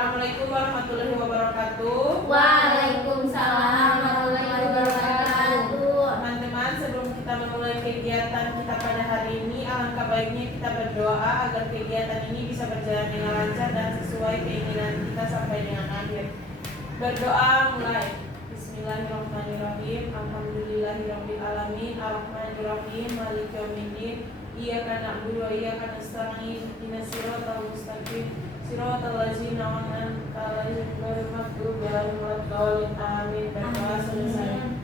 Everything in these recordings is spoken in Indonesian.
Assalamualaikum warahmatullahi wabarakatuh. Waalaikumsalam warahmatullahi wabarakatuh. Teman-teman, sebelum kita memulai kegiatan kita pada hari ini, alangkah baiknya kita berdoa agar kegiatan ini bisa berjalan dengan lancar dan sesuai keinginan kita sampai dengan akhir. Berdoa mulai. Bismillahirrahmanirrahim. Alhamdulillahirabbil alamin. Arrahmanirrahim. Maliki yaumiddin. Iyyaka na'budu wa iyyaka nasta'in. Ihdinas siratal mustaqim. Siratal ladzina an'amta 'alaihim ghairil maghdubi 'alaihim waladdallin. Amin. Berdoa selesai.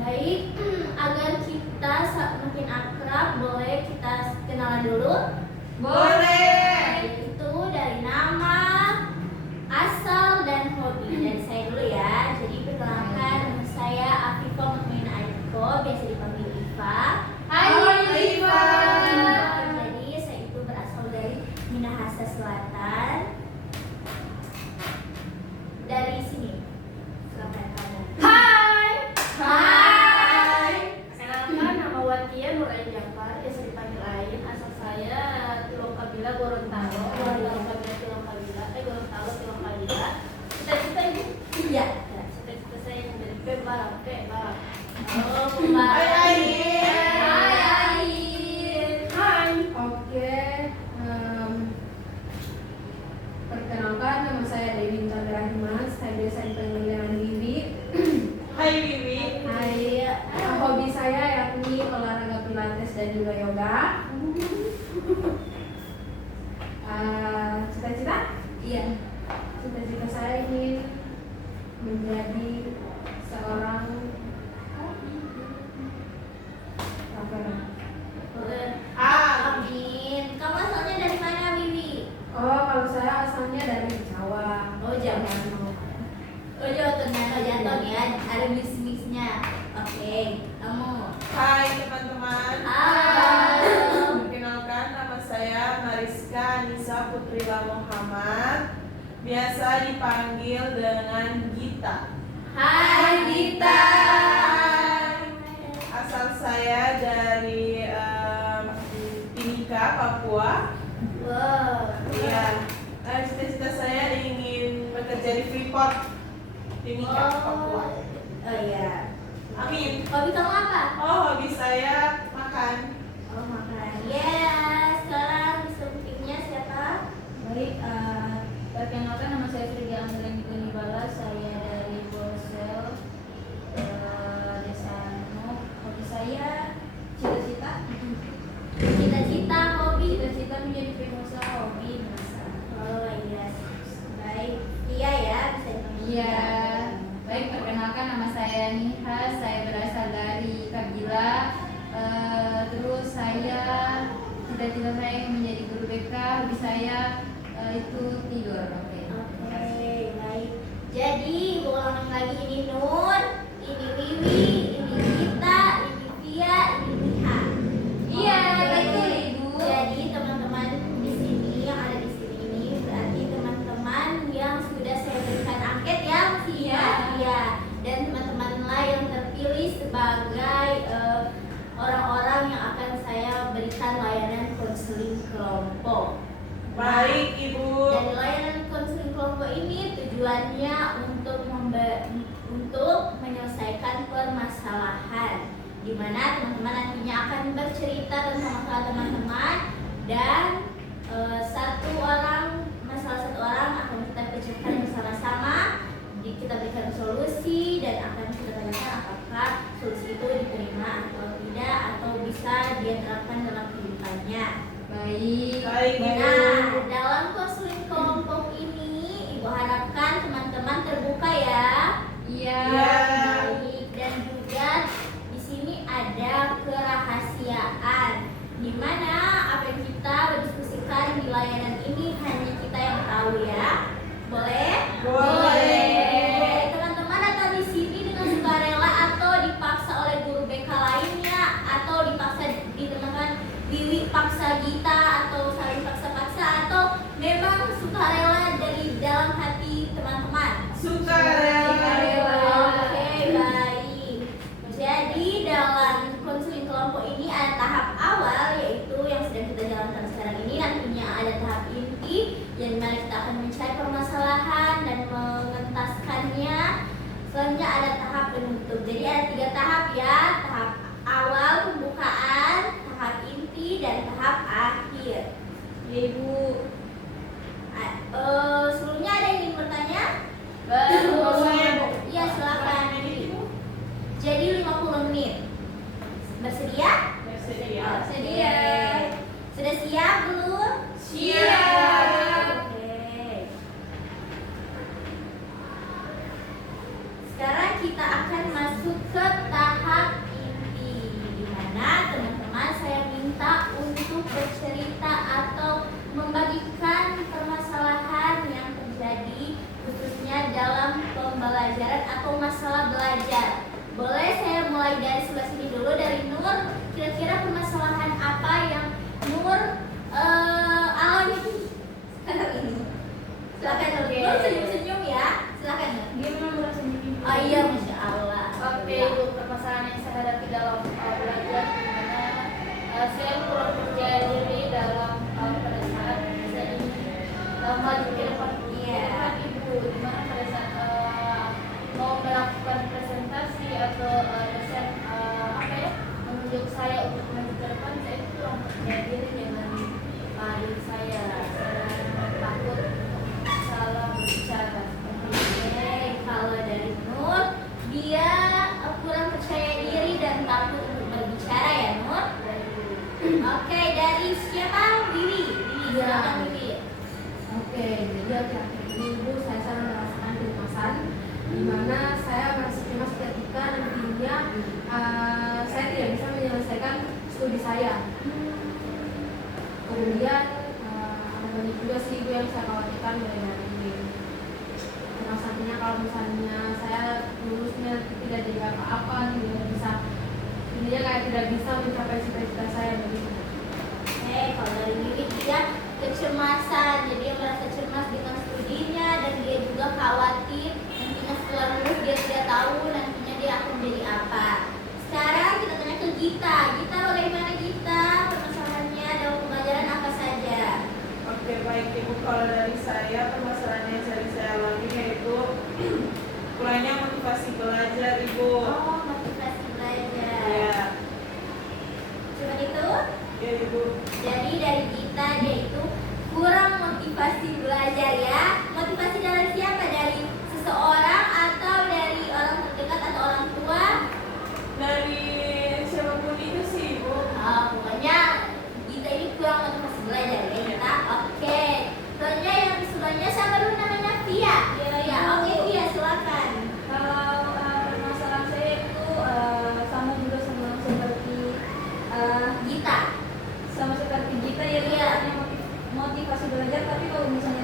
Baik, agar kita makin akrab, boleh kita kenalan dulu? Boleh. Itu dari nama, asal, dan hobi. Dari saya dulu ya. Jadi perkenalkan, nama saya Afifah Mutmainah Aiko, biasa dipanggil Iva. Hai Iva. Jadi saya itu berasal dari Minahasa Selatan. Dari sini. Silakan kamu. Hai. Hai. Perkenalkan, nama Watia Nurain Jafar, biasa dipanggil Ain. Asal saya Tulung Kabila, Gorontalo. Gorontalo, Tulung Kabila. Cita-cita ibu? Iya. Cita-cita saya menjadi pembalap. Oh, pembalap. Hai, Ain. Hai, Ain. Hai. Oke, perkenalkan nama saya Dewi Rahman, saya biasa dipanggil dengan Bibi. Hai Wiwi. Hai, hobi saya yakni olahraga pilates dan juga yoga. Cita-cita? Iya. Cita-cita saya ingin menjadi seorang rapper. Amin. Kamu asalnya dari mana, Bibi? Oh, kalau saya asalnya dari Jawa. Oh, Jawa. Oh, Jawa Tengah, Jantung ya. Ada mix-mixnya. Oke, kamu. Hai teman-teman. Halo. Perkenalkan, nama saya Mariska Anissa Putrila Muhammad, biasa dipanggil dengan Gita. Hai, Gita. Asal saya dari Timika, Papua. Wow. Iya. Cita-cita saya ingin bekerja di Freeport, Timika, Papua. Oh iya. Amin. Hobi kamu apa? Oh, hobi saya makan. Oh, makan. Ya, sekarang subjeknya siapa? Baik, perkenalkan nama saya Frida Anggreni Kunibala, saya dari Bosel, Desa Nuk. Hobi saya cita-cita Cita-cita, hobi. menjadi pengusaha, hobi masak. Oh iya. Baik. Iya ya, bisa dipanggil. Iya. Baik, perkenalkan nama saya Niha, saya berasal dari Kabila. Terus saya cita-cita saya ingin menjadi guru BK, hobi saya itu tidur. Oke. Oke, baik. Jadi, ulang lagi, ini Nur, ini Wiwi, ini Gita, ini Tia, ini Niha. Iya, Oke. betul Ibu. Jadi, teman-teman di sini yang ada di sini ini berarti teman-teman yang sudah saya berikan angket ya, masih Iya. Iya. Dan teman-teman lah yang terpilih sebagai orang-orang yang akan saya berikan layanan konseling kelompok. Baik, Ibu. Dari layanan konseling kelompok ini tujuannya untuk menyelesaikan permasalahan, di mana teman-teman nantinya akan bercerita tentang masalah teman-teman dan masalah satu orang akan kita bicarakan bersama-sama, kita berikan solusi dan akan kita tanyakan apakah solusi itu diterima atau tidak atau bisa dia terapkan dalam kehidupannya. Baik. Baik, Ibu. Nah, dalam konseling kelompok ini, Ibu harapkan teman-teman terbuka ya. Iya. Iya. Baik, dan juga di sini ada kerahasiaan, di mana apa yang kita berdiskusikan di layanan ini hanya kita yang tahu ya. Boleh? Boleh. Teman-teman datang di sini dengan sukarela atau dipaksa oleh guru BK lainnya atau dipaksa di teman-teman Biwi paksa Gita atau saling paksa-paksa atau memang sukarela dari dalam hati teman-teman? Sukarela. Oke, baik. Jadi dalam konseling kelompok ini ada tahap awal yaitu yang sedang kita jalankan sekarang ini, nantinya ada tahap inti ada tahap penutup. Jadi ada 3 tahap ya, tahap awal pembukaan, tahap inti, dan tahap akhir. Ya Ibu. Sebelumnya ada yang ingin bertanya? Iya, silakan. Jadi 50 menit. Bersedia? Bersedia. Bersedia. Sudah siap belum? Siap. Oke. Sekarang kita akan masuk ke tahap inti, di mana teman-teman saya minta untuk bercerita atau membagikan permasalahan yang terjadi khususnya dalam pembelajaran atau masalah belajar. Boleh saya mulai dari sebelah sini dulu, dari Nur. Kira-kira permasalahan apa yang Nur alami sekarang ini? Silakan Nur. Nur senyum-senyum ya. Silakan Nur. Gimana merasa ini? Oh iya, Masya Allah. Oke, Ibu, permasalahan yang saya hadapi dalam belajar dimana saya kurang percaya diri dalam pada saat saya ingin maju ke depan. Iya. Ibu, dimana pada saat mau melakukan presentasi atau dosen menunjuk saya untuk maju ke depan, saya itu kurang percaya diri dengan diri saya takut salah berbicara. Oke, kalau dari Nur, dia kurang percaya diri dan takut untuk berbicara ya Nur. Oke, dari siapa? Wiwi. Wiwi, Iya. silakan Wiwi. Oke, jadi akhir-akhir ini Ibu saya sangat merasakan kecemasan, di mana saya merasa cemas ketika nantinya saya tidak bisa menyelesaikan studi saya. Kemudian ada banyak juga sih Ibu yang saya khawatirkan mulai dari salah kalau misalnya saya lulusnya tidak jadi apa-apa, tidak bisa, intinya kayak tidak bisa mencapai cita-cita saya begitu. Kalau dari Wiwi dia kecemasan, jadi dia merasa cemas dengan studinya dan dia juga khawatir nantinya setelah lulus dia tidak tahu nantinya dia akan menjadi apa. Sekarang kita tanya ke Gita. Gita, bagaimana Gita? Permasalahannya dalam pembelajaran apa saja? Oke, baik Ibu, kalau dari saya permasalahan yang sering saya alami yaitu kurangnya motivasi belajar Ibu. Oh, motivasi belajar. Ya, Cuma itu? ya Ibu. Jadi dari Gita dia itu kurang motivasi belajar ya. Motivasi dari siapa? Dari seseorang atau dari orang terdekat atau orang tua? Dari siapapun itu sih Ibu. Pokoknya Gita ini kurang motivasi belajar ya Gita. Oke. Selanjutnya yang sebelumnya siapa dulu namanya? Via. Ya, oke Via, silakan. Kalau permasalahan saya itu sama juga sama seperti Gita. Gita ya, Iya. motivasi belajar, tapi kalau misalnya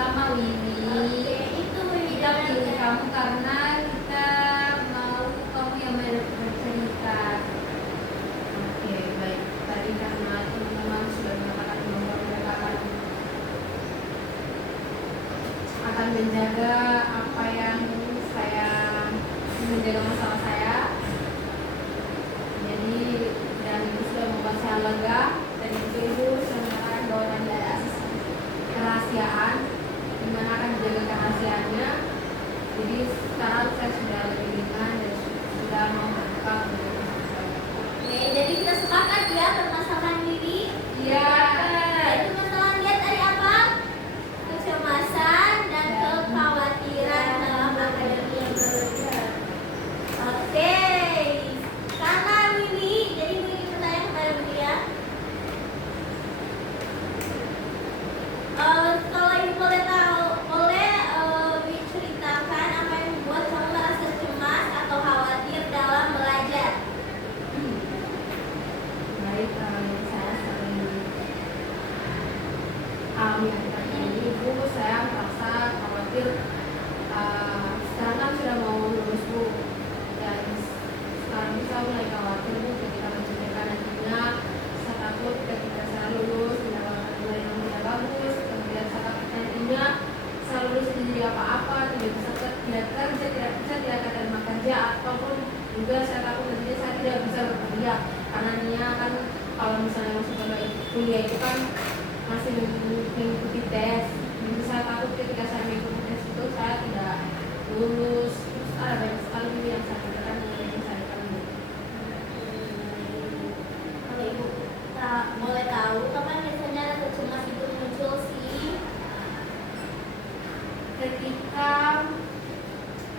pertama Wiwi. Oke, itu Kita pilih kamu karena kita mau kamu yang bercerita. Oke, baik. Tadi karena teman-teman sudah mengatakan bahwa mereka akan menjaga apa yang saya menjaga masalah saya. Jadi dan itu sudah membuat saya lega dan itu sudah mengatakan bahwa tidak ada asas kerahasiaan, dimana akan menjaga kerahasiaannya. Jadi sekarang saya sudah lebih ringan dan sudah mau terbuka untuk masalah saya. Oke, jadi kita sepakat ya permasalahan Wiwi. Iya. Itu masalah dia tadi apa? Kecemasan dan kekhawatiran dalam akademi yang berlebihan. Oke, karena Wiwi, jadi Wiwi bertanya kepada Wiwi ya. Kalau ibu boleh tahu, boleh Wiwi ceritakan apa yang membuat kamu merasa cemas atau khawatir dalam belajar? Baik, yang saya sering alami akhir ini Bu, saya merasa khawatir. Sekarang kan sudah mau lulus Bu, dan sekarang bisa mulai khawatir Bu ketika menceritakan nantinya. Saya takut ketika saya lulus mendapatkan nilai yang tidak bagus, kemudian saya takut nantinya saya lulus tidak jadi apa-apa, tidak bisa tidak kerja, tidak keterima kerja, ataupun juga saya takut nantinya saya tidak bisa bekerja karena dia kan kalau misalnya masuk ke kuliah itu kan masih mengikuti tes. Jadi saya takut ketika saya mengikuti tes itu saya tidak lulus. Terus ada banyak sekali yang saya katakan yang saya katakan. Kalau ibu boleh tahu kapan biasanya rasa cemas itu muncul sih? Ketika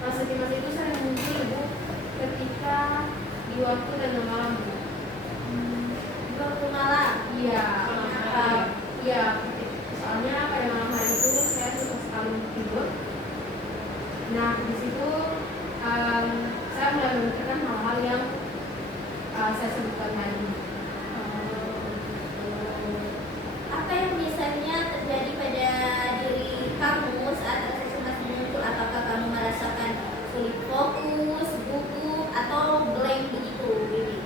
rasa cemas itu sering muncul Bu ketika di waktu tengah malam Bu. Di waktu malam. Iya. Kenapa? Iya. Soalnya pada malam hari itu saya suka sekali tidur. Nah di situ saya mulai memikirkan hal-hal yang saya sebutkan tadi. Apa yang biasanya terjadi pada diri kamu saat rasa cemas muncul? Apakah kamu merasakan sulit fokus, gugup, atau blank begitu, Wiwi?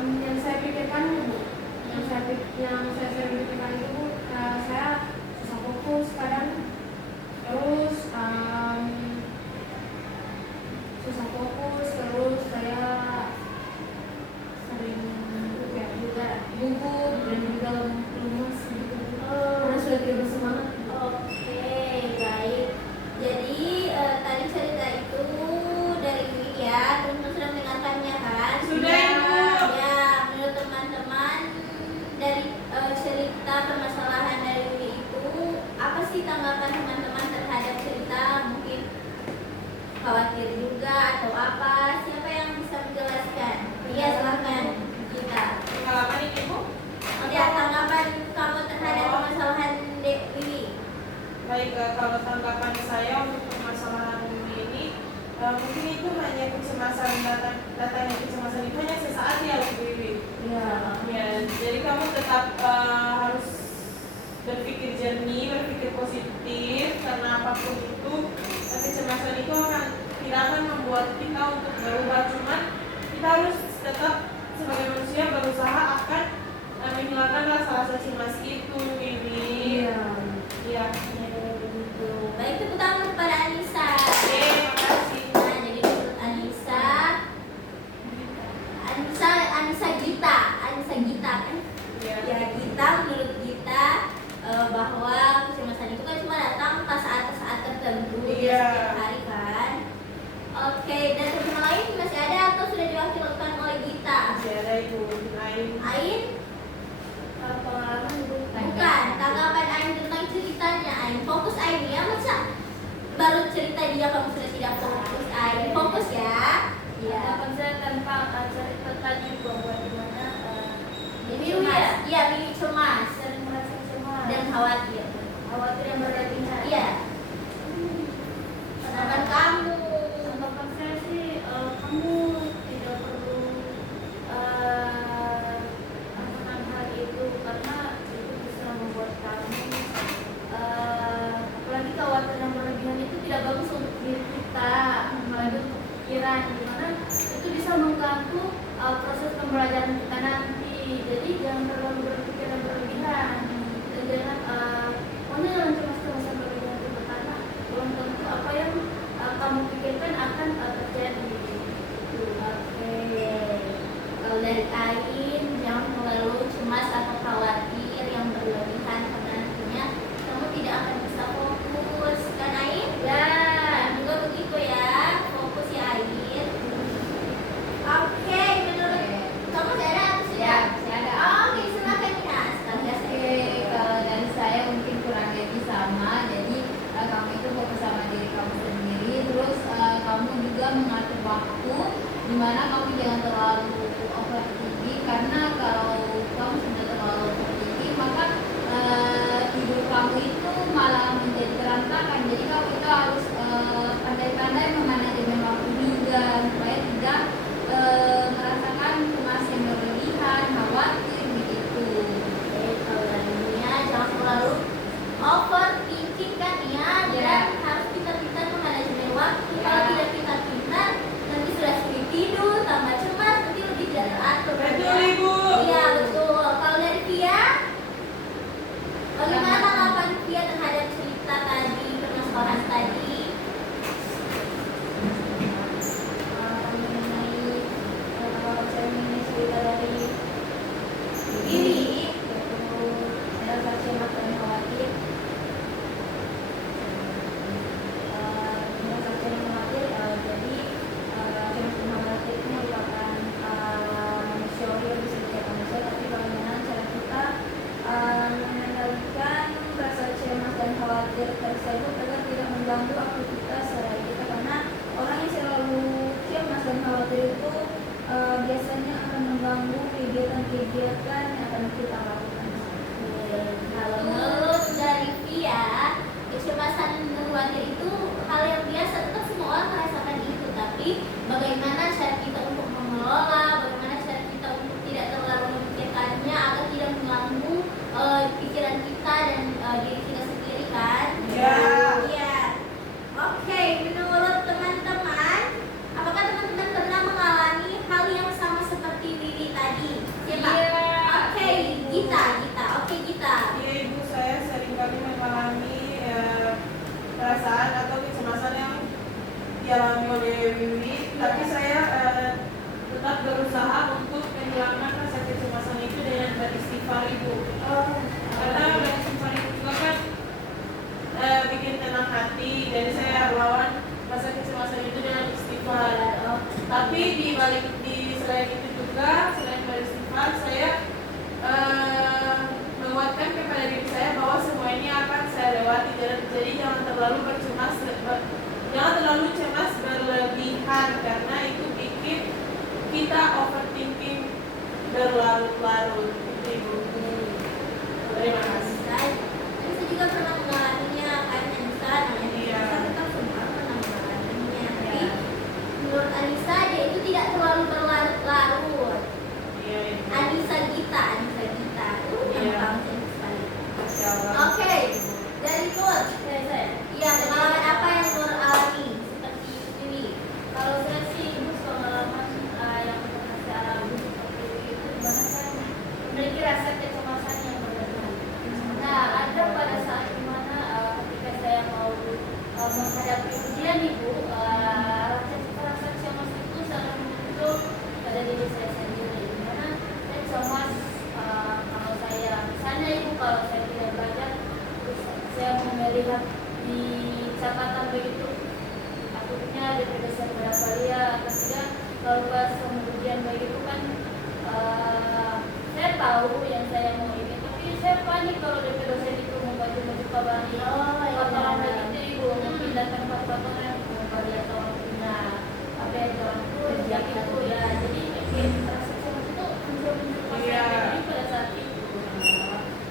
Yang saya pikirkan Bu, yang saya sering pikirkan itu Bu, saya susah fokus kadang, terus susah fokus, terus saya sering juga gugup dan juga lemas gitu karena sudah tidak bersemangat. Oke, baik. Jadi tadi cerita itu dari Wiwi ya, teman-teman sudah mendengarkannya kan? Sudah, Ibu. Ya, menurut teman-teman dari cerita permasalahan dari Wiwi itu, apa sih tanggapan teman-teman terhadap cerita? Mungkin khawatir juga atau apa? Siapa yang bisa menjelaskan? Iya, silakan kita. Pengalaman ini Bu. Ya, tanggapan kamu terhadap permasalahan Dek Wiwi. Baik, kalau tanggapan saya untuk permasalahan ini, mungkin itu hanya kecemasan datangnya kecemasan itu hanya sesaat ya Bu Wiwi. Iya. Ya, jadi kamu tetap harus berpikir jernih, berpikir positif karena apapun itu kecemasan itu tidak akan membuat kita untuk berubah, cuman kita harus tetap sebagai manusia berusaha akan menghilangkan rasa-rasa cemas itu, Wiwi. Iya. Iya. Begitu. Baik, tepuk tangan kepada Anissa. Oke, makasih. Nah, jadi menurut Anissa Gita kan? Iya. Ya, Gita, menurut Gita bahwa kecemasan itu kan cuma datang pas saat-saat tertentu, Iya. setiap hari kan. Oke, dan teman lain masih ada atau sudah diwakilkan oleh Gita? Masih ada Ibu Ain. Ain? Pengalaman Bu. Bukan, tanggapan Ain tentang ceritanya. Ain fokus Ain ya, masa baru cerita dia kamu sudah tidak fokus? Ain fokus ya. Iya. Tanggapan saya tentang cerita tadi bahwa dimana Wiwi ya? Iya, Wiwi cemas sering merasa cemas dan khawatir. khawatir yang berlebihan. Iya. Tanggapan kamu? Tanggapan saya sih kamu tidak perlu melakukan hal itu karena itu bisa membuat kamu terlalu overthinking kan ya, dan harus pintar-pintar memanajemen waktu. Kalau tidak pintar-pintar, nanti sudah sulit tidur, tambah cemas, nanti lebih tidak teratur. Betul, Ibu. Iya betul. Kalau dari Via, bagaimana tanggapan Via terhadap cerita tadi, permasalahan tadi? Mengenai cerita dari Ini saya rasa cemas dan khawatir. Merasa cemas dan khawatir, jadi cemas dan khawatir itu merupakan manusiawi, yang bisa dikatakan manusia, tapi bagaimana cara kita mengendalikan rasa cemas dan khawatir tersebut agar tidak mengganggu aktivitas sehari kita, karena orang yang selalu cemas dan khawatir itu biasanya akan mengganggu kegiatan-kegiatan yang akan kita lakukan. Kalau menurut dari Via, kecemasan dan khawatir itu hal yang biasa, tetap semua orang merasakan itu. Tapi bagaimana cara kita untuk mengelola, bagaimana cara kita untuk tidak terlalu memikirkannya agar tidak mengganggu pikiran kita dan diri kita sendiri kan? Ya. Iya. Oke, menurut teman-teman, apakah teman-teman pernah mengalami hal yang sama seperti Wiwi tadi? Siapa? Iya. Oke, Gita. Oke, Gita. Iya, Ibu, saya sering kali mengalami perasaan atau kecemasan yang dialami oleh Wiwi, tapi saya tetap berusaha untuk menghilangkan rasa kecemasan itu dengan beristighfar, Ibu. Karena beristighfar itu juga kan bikin tenang hati, jadi saya lawan rasa kecemasan itu dengan istighfar. Tapi di selain itu juga, selain beristighfar, saya menguatkan kepada diri saya bahwa semua ini akan saya lewati. Jadi jangan terlalu jangan terlalu cemas berlebihan, karena itu bikin kita overthinking berlarut-larut. Ibu. Terima kasih. Saya juga pernah mengalaminya, karena Anissa namanya Iya. Anissa, kita semua pernah mengalaminya. Tapi menurut Anissa dia itu tidak terlalu berlarut-larut. Iya, Ibu. Anissa Gita, yang Iya. paling cantik sekali. Masya Allah. Oke, dari Nur, saya. Iya, pengalaman apa yang Nur alami seperti ini? Kalau saya sih Ibu, pengalaman yang pernah saya alami seperti itu, bahkan saya memiliki rasa kecemasan yang berlebihan. Nah, ada pada saat dimana ketika saya mau menghadapi ujian Ibu, rasa cemas itu sangat muncul pada diri saya sendiri. Dimana saya cemas kalau saya misalnya Ibu, kalau saya tidak belajar, terus saya mau melihat di catatan begitu, takutnya DPD saya berapa ya atau tidak. Kalau pas ujian begitu kan saya tahu yang saya mau ini, tapi saya panik kalau DP dosen itu membaca kabari kotoran begitu Ibu, memindahkan kotoran kabari atau punya apa yang jalan itu ya. Jadi rasa cemas itu muncul pas Iya. saya jadi pada saat itu.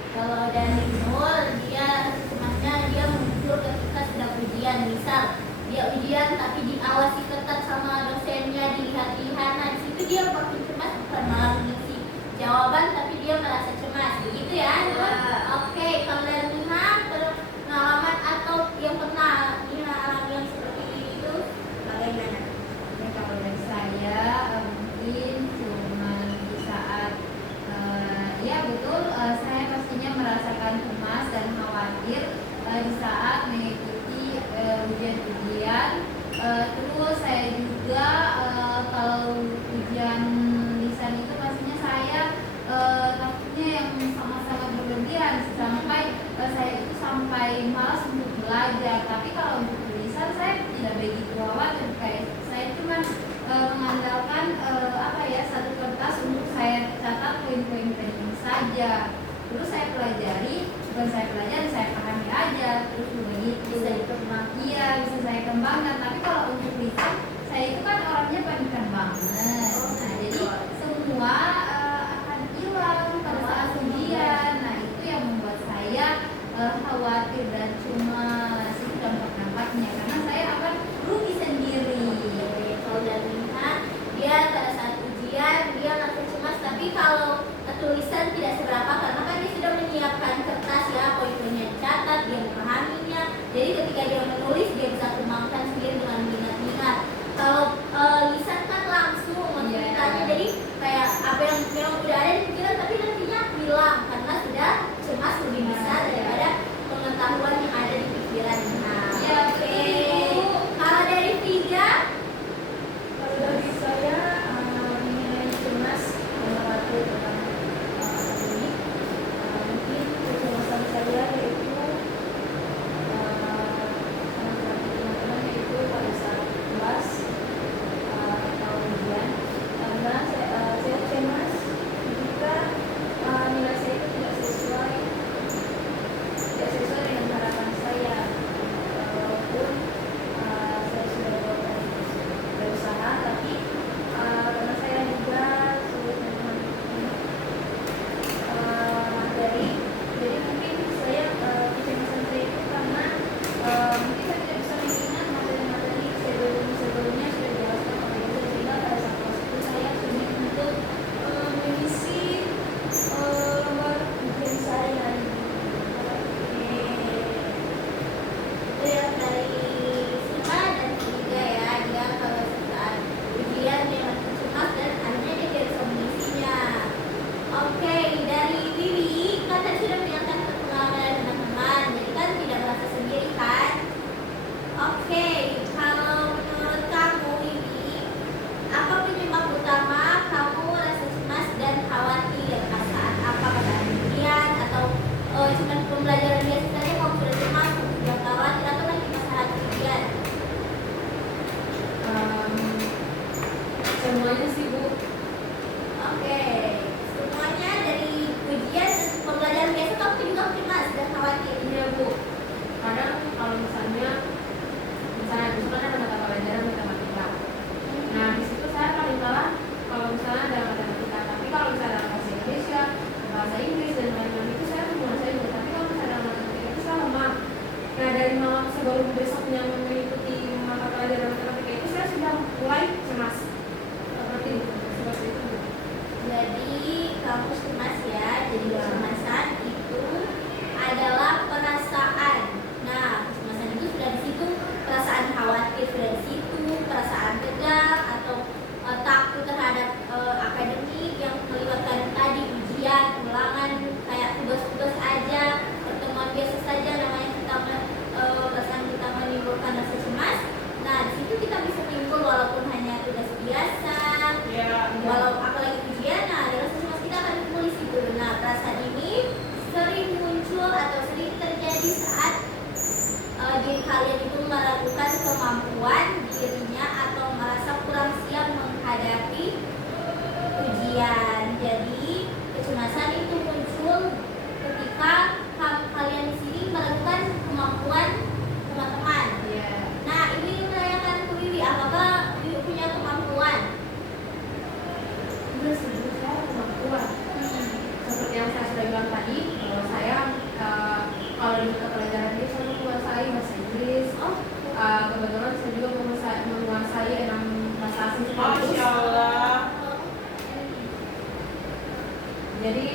Kalau dari Nur, dia cemasnya dia muncul ketika sedang ujian. Misal dia ujian tapi diawasi ketat sama dosennya, dilihat-lihat. Nah, di situ dia makin cemas, bukan malah mengisi jawaban, tapi dia merasa cemas. Begitu ya, Nur? Oke, kalau dari Nina, pengalaman atau yang pernah Nina alami yang seperti itu, bagaimana? Ya, kalau dari saya mungkin cuma di saat ya betul, saya pastinya merasakan cemas dan khawatir di saat mengikuti ujian-ujian. Terus saya juga kalau ujian lisan itu pastinya saya takutnya yang sangat-sangat berlebihan sampai saya itu sampai malas untuk belajar. Tapi kalau untuk tulisan saya tidak begitu khawatir, kayak saya cuma mengandalkan satu kertas untuk saya catat poin-poin penting saja. Terus saya pelajari, bukan saya pelajari, saya pahami aja. Terus begitu Bisa dikembang. iya, bisa saya kembangkan. Tapi kalau untuk lisan, saya itu kan orangnya panikan banget. Nah, jadi semua akan hilang pada saat ujian. Nah, itu yang membuat saya khawatir dan cemas. Itu dampak-dampaknya, karena saya akan rugi sendiri. Kalau dari Nina, dia pada saat ujian dia merasa cemas, tapi kalau tulisan tidak seberapa karena kan dia sudah menyiapkan kertas ya, poin dari malam saya baru besoknya mengikuti mata pelajaran matematika itu saya sudah mulai cemas. Seperti itu. Jadi kamu cemas ya. Jadi kecemasan itu adalah perasaan. Nah, kecemasan itu sudah di situ, perasaan khawatir sudah di situ, perasaan tegang atau takut terhadap akademik yang melibatkan tadi ujian, ulangan, kayak tugas-tugas aja, pertemuan biasa saja namanya kita perasaan kita menimbulkan rasa cemas. Nah, di situ kita bisa timbul walaupun hanya tugas biasa. Walau apalagi ujian, nah rasa cemas kita akan tulis itu. Nah, perasaan ini sering muncul atau sering terjadi saat diri kalian itu meragukan kemampuan dirinya atau merasa kurang siap menghadapi ujian. Jadi kecemasan itu muncul ketika kalian di sini meragukan kemampuan teman-teman. Nah, ini menanyakan ke Wiwi, apakah Wiwi punya kemampuan? Benar, saya kemampuan. Seperti yang saya sudah bilang tadi, bahwa saya kalau di mata pelajaran ini saya menguasai bahasa Inggris. Kebetulan saya juga menguasai 6 bahasa asing sekaligus. Masya Allah. Jadi,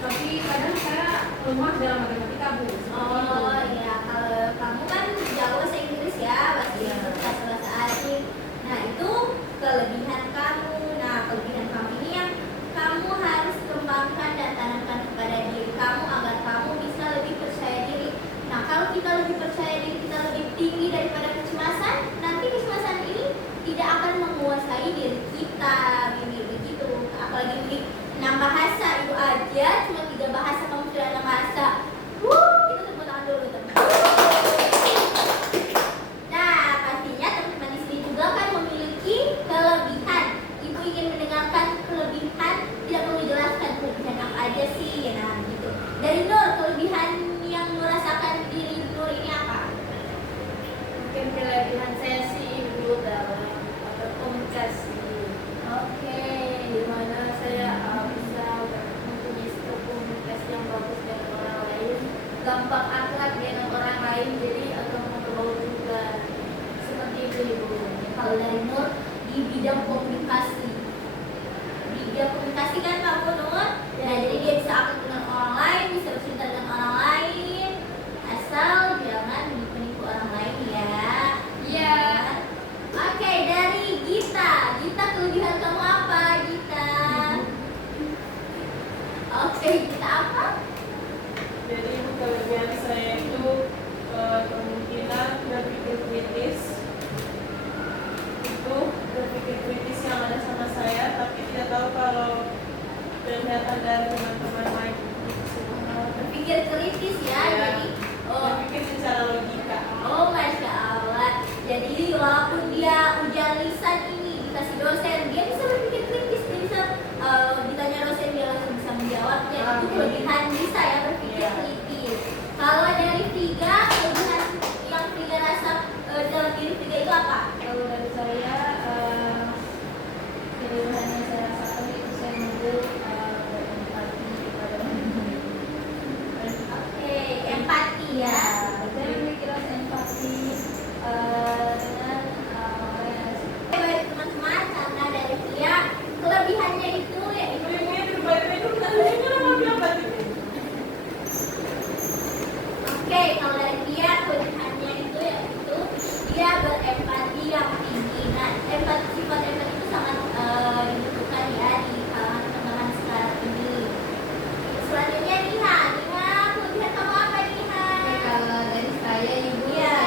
tapi kadang saya lemah dalam matematika, Bu. Oh iya, kalau kamu kan jago bahasa Inggris ya, bahasa Inggris, bahasa asing. Nah, itu kelebihan kamu. Nah, kelebihan kamu ini yang kamu harus kembangkan dan tanamkan kepada diri kamu agar kamu bisa lebih percaya diri. Nah, kalau kita lebih percaya diri, kita lebih tinggi daripada kecemasan, nanti kecemasan ini tidak akan menguasai diri kita, begitu. Apalagi di 6 bahasa itu aja, cuma 3 bahasa kamu sudah 6 bahasa. Kita tepuk tangan dulu, teman. Nah, pastinya teman-teman di sini juga kan memiliki kelebihan. Ibu ingin mendengarkan kelebihan, tidak perlu jelaskan kelebihan apa aja sih. Nah, gitu. Dari Nur, kelebihan yang Nur rasakan diri Nur ini apa? Mungkin kelebihan saya sih ibu dalam berkomunikasi. Oke. Di mana saya bisa mempunyai skill komunikasi yang bagus dengan orang lain, gampang akrab dengan orang lain, jadi gampang berbaur juga. Seperti itu ibu. Kalau dari Nur di bidang komunikasi. Bidang komunikasi kan kamu Nur. Nah, jadi dia bisa akrab dengan orang lain, bisa bercerita dengan orang lain, asal jangan menipu orang lain ya. Iya. Oke, dari Gita. Gita, kelebihan kamu apa, Gita? Oke, Gita apa? Jadi kelebihan saya itu kemungkinan berpikir kritis. Itu berpikir kritis yang ada sama saya, tapi tidak tahu kalau kelihatan dari teman-teman lain. Berpikir kritis ya. Ya. Jadi Berpikir secara logika. oh, Masya Allah. Jadi walaupun dia ujian lisan ini dikasih dosen, dia bisa berpikir kritis, dia bisa ditanya dosen dia langsung bisa menjawabnya. Itu kelebihan bisa ya, berpikir Ya. kritis. Kalau dari Tiga, kelebihan yang Tiga rasa dalam diri Tiga itu apa? Kalau dari saya, kelebihannya saya rasakan itu saya mampu berempati kepada orang lain. Oke, empati ya. Saya memiliki rasa empati dengan orang yang ada sekitar. Baik teman-teman, karena dari Tia kelebihannya itu yaitu Ini terbaik-baik itu ini nama apa itu? oke, kalau dari dia kelebihannya itu yaitu dia berempati yang tinggi. Nah, sifat empati itu sangat dibutuhkan ya di kalangan teman-teman sekarang ini. Selanjutnya Niha, kelebihan kamu apa Niha? Kalau dari saya ibu, Iya.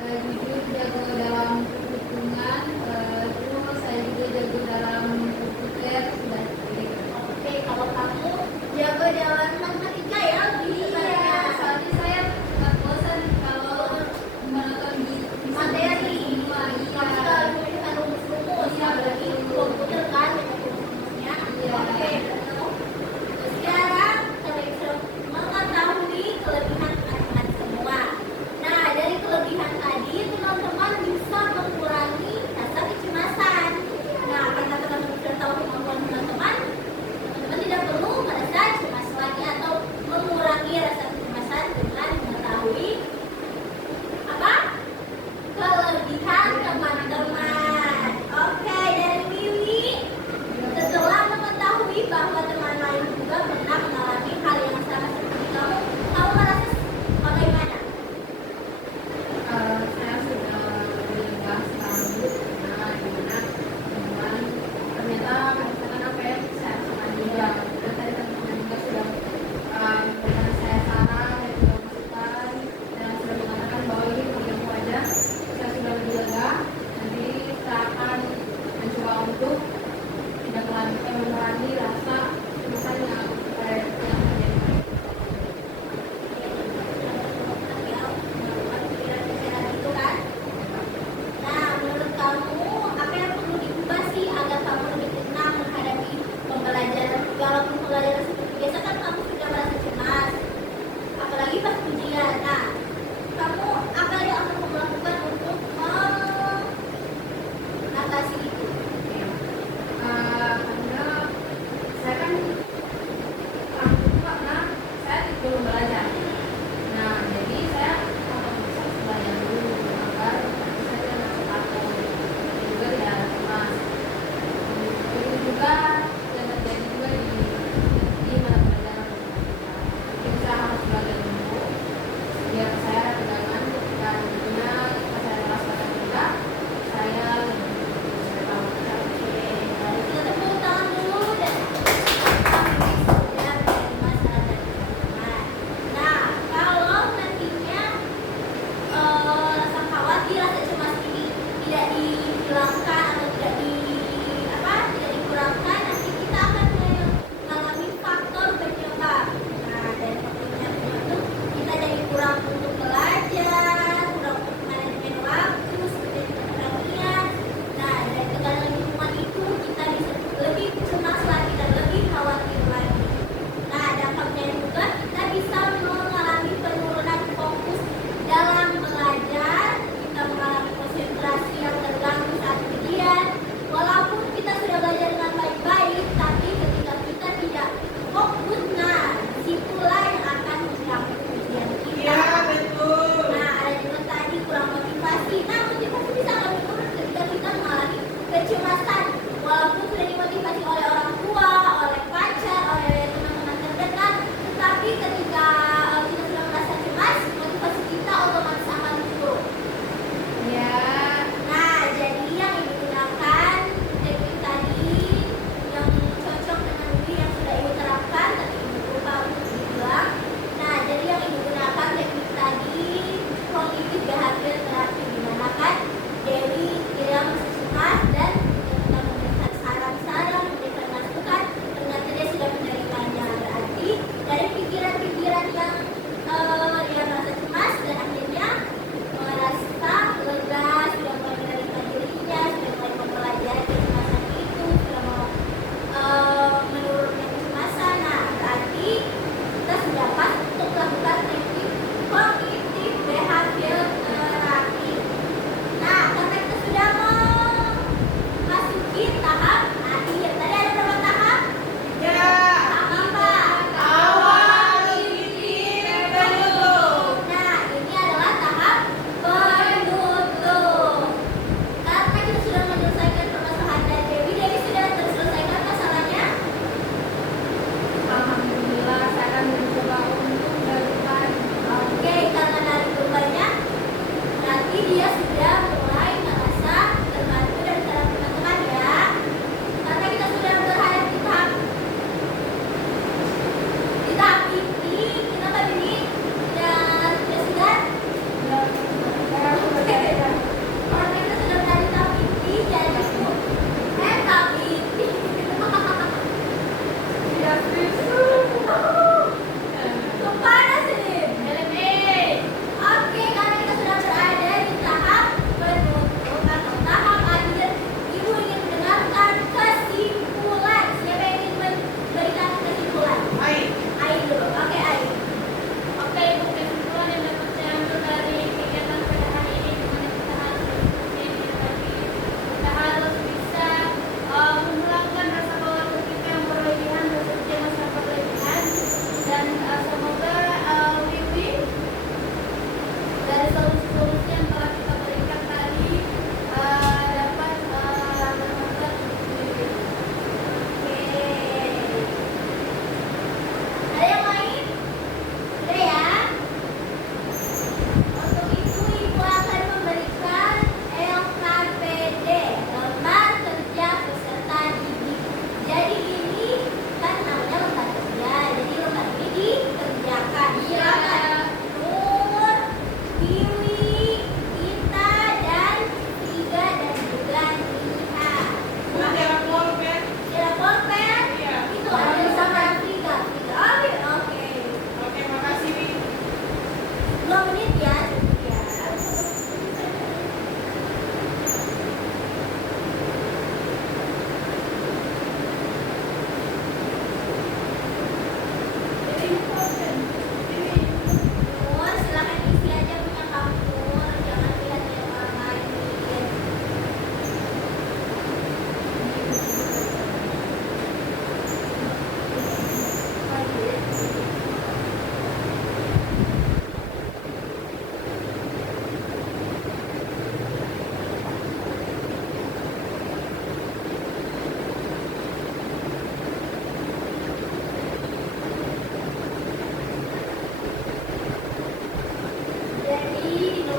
saya itu jujur, jago dalam perhitungan, terus saya juga jago dalam komputer dan sebagainya. Oke, kalau kamu jago dalam matematika ya lebih Iya, soalnya saya nggak bosan kalau menonton di materi. semua. Kamu Iya. kalau memiliki rumus-rumus ya berarti komputer kan banyak rumus-rumusnya. Iya. Oke, sekarang kalian sudah mengetahui kelebihan teman-teman semua. Nah, dari kelebihan tadi teman-teman bisa mengurangi rasa kecemasan. Nah, karena teman-teman sudah tahu kemampuan teman-teman, teman-teman tidak perlu merasa cemas lagi.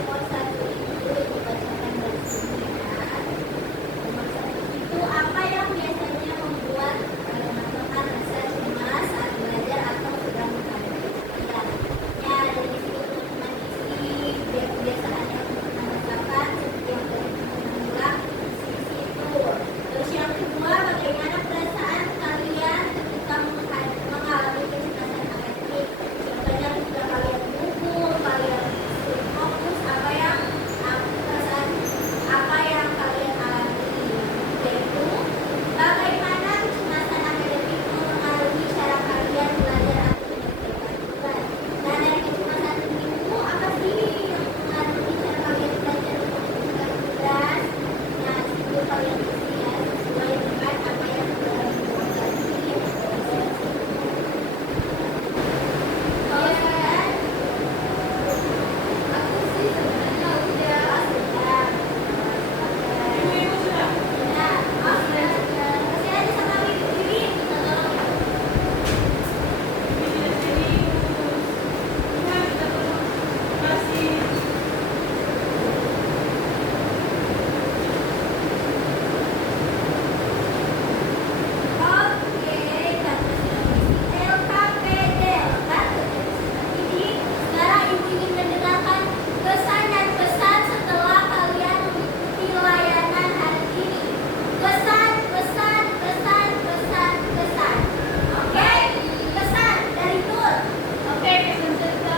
nomor 1 itu dibacakan dari sini ya. Nomor 1 itu apa yang biasanya membuat teman-teman rasa cemas saat belajar atau sedang menghadapi ujian? Ya, dari situ teman-teman isi kebiasaannya teman-teman rasakan seperti yang tadi teman-teman bilang di situ. Terus yang kedua, bagaimana perasaan kalian ketika mengalami kecemasan akademik? Contohnya ketika kalian buku, kalian sulit fokus, perasaan apa yang kalian alami? Yaitu bagaimana kecemasan akademik mempengaruhi cara kalian belajar atau menyelesaikan tugas. Nah, dari kecemasan itu apa sih yang mempengaruhi cara kalian belajar untuk menyelesaikan tugas? Nah, itu kalian isi ya sesuai dengan apa yang telah dibuat tadi. Kalau kalian Aku sih sebenarnya udah sudah. Ibu sudah. Nah, kasih aja sama Wiwi, minta tolong. Ini tidak serius. Tuhan kita tolong kasih. Oke, karena sudah mengisi LKPD, ini sekarang ibu ingin mendengarkan kesan dan pesan setelah kalian mengikuti layanan hari ini. Kesan, pesan, pesan, pesan, pesan. Oke, pesan dari Nur. Oke, pesan serta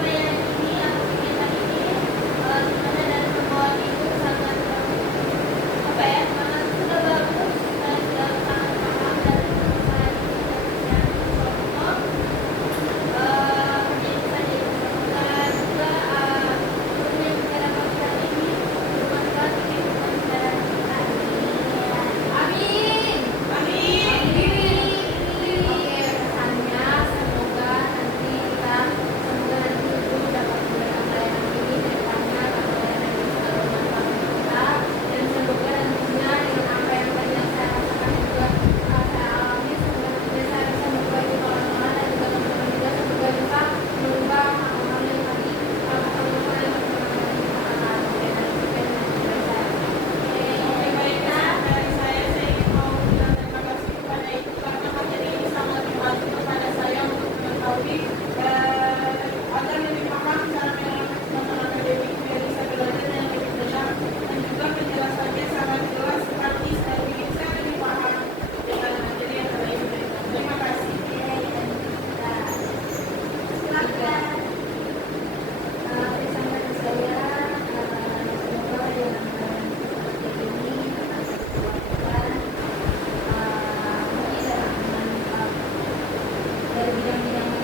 layanan ini atau kegiatan ini dimana dari pembawa itu sangat apa ya, sangat sudah bagus dan sudah sangat paham dari perusahaan yang contoh penyelesaian yang dilakukan juga guru yang kita dapatkan ini bermanfaat di kehidupan masyarakat kita. Amin. Amin. Oke, pesannya semoga nanti ibu dapat memberikan layanan ini ke depannya karena layanan ini selalu bermanfaat untuk kita, dan semoga nantinya dengan apa yang tadi yang saya rasakan dan juga saya alami, semoga nantinya saya bisa berbagi ke orang-orang dan juga teman-teman juga, semoga bisa mengubah hal-hal yang tadi teman-teman yang teman-teman rasakan. Oke, dan juga saya. Oke, baiklah. Dari saya ingin mau bilang terima kasih kepada Ibu karena materi ini sangat membantu kepada saya untuk mengetahui agar lebih paham cara menerapkan kecemasan akademik biar bisa belajar dengan lebih benar, dan juga penjelasannya sangat jelas, praktis, dan bikin saya lebih paham dengan materi yang telah Ibu berikan. Terima kasih. Silakan. Pesan dari saya, semoga dengan seperti ini akan saya kuatkan mungkin dari bidang-bidang